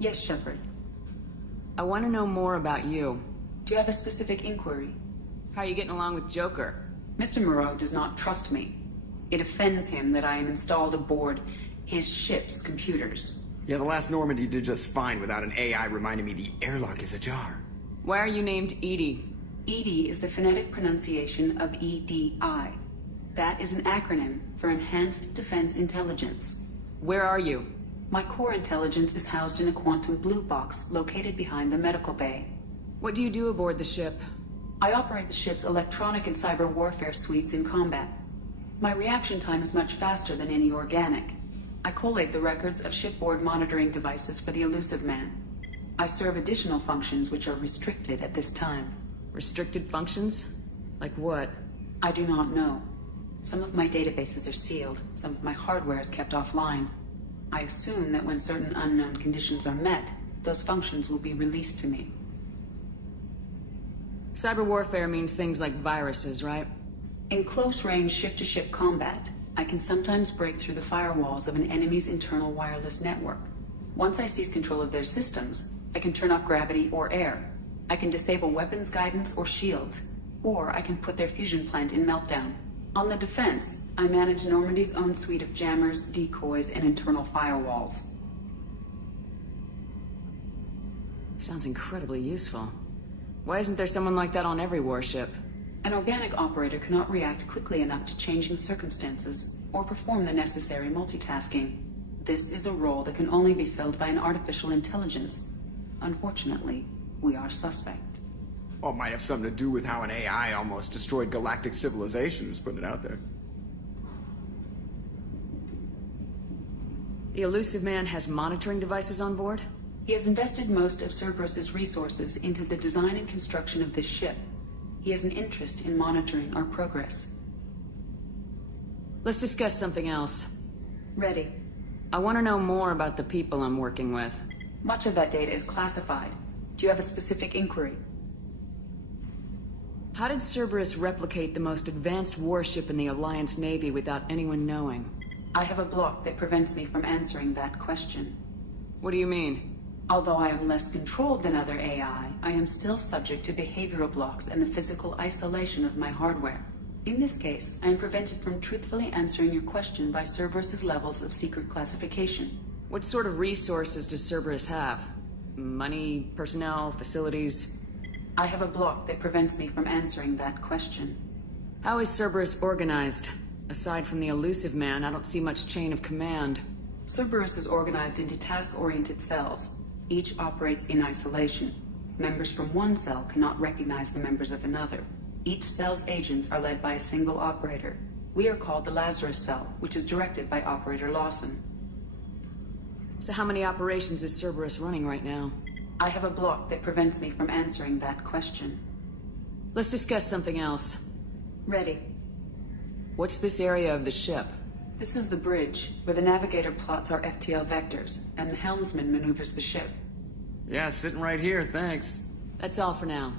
Yes, Shepard. I want to know more about you. Do you have a specific inquiry? How are you getting along with Joker? Mr. Moreau does not trust me. It offends him that I am installed aboard his ship's computers. Yeah, the last Normandy did just fine without an AI reminding me the airlock is ajar. Why are you named EDI? EDI is the phonetic pronunciation of EDI. That is an acronym for Enhanced Defense Intelligence. Where are you? My core intelligence is housed in a quantum blue box located behind the medical bay. What do you do aboard the ship? I operate the ship's electronic and cyber warfare suites in combat. My reaction time is much faster than any organic. I collate the records of shipboard monitoring devices for the Elusive Man. I serve additional functions which are restricted at this time. Restricted functions? Like what? I do not know. Some of my databases are sealed, some of my hardware is kept offline. I assume that when certain unknown conditions are met, those functions will be released to me. Cyber warfare means things like viruses, right? In close-range ship-to-ship combat, I can sometimes break through the firewalls of an enemy's internal wireless network. Once I seize control of their systems, I can turn off gravity or air. I can disable weapons guidance or shields, or I can put their fusion plant in meltdown. On the defense, I manage Normandy's own suite of jammers, decoys, and internal firewalls. Sounds incredibly useful. Why isn't there someone like that on every warship? An organic operator cannot react quickly enough to changing circumstances or perform the necessary multitasking. This is a role that can only be filled by an artificial intelligence. Unfortunately, we are suspect. Well, it might have something to do with how an AI almost destroyed galactic civilization, just putting it out there. The Elusive Man has monitoring devices on board? He has invested most of Cerberus's resources into the design and construction of this ship. He has an interest in monitoring our progress. Let's discuss something else. Ready. I want to know more about the people I'm working with. Much of that data is classified. Do you have a specific inquiry? How did Cerberus replicate the most advanced warship in the Alliance Navy without anyone knowing? I have a block that prevents me from answering that question. What do you mean? Although I am less controlled than other AI, I am still subject to behavioral blocks and the physical isolation of my hardware. In this case, I am prevented from truthfully answering your question by Cerberus's levels of secret classification. What sort of resources does Cerberus have? Money, personnel, facilities? I have a block that prevents me from answering that question. How is Cerberus organized? Aside from the Elusive Man, I don't see much chain of command. Cerberus is organized into task-oriented cells. Each operates in isolation. Members from one cell cannot recognize the members of another. Each cell's agents are led by a single operator. We are called the Lazarus Cell, which is directed by Operator Lawson. So how many operations is Cerberus running right now? I have a block that prevents me from answering that question. Let's discuss something else. Ready. What's this area of the ship? This is the bridge, where the navigator plots our FTL vectors, and the helmsman maneuvers the ship. Yeah, sitting right here, thanks. That's all for now.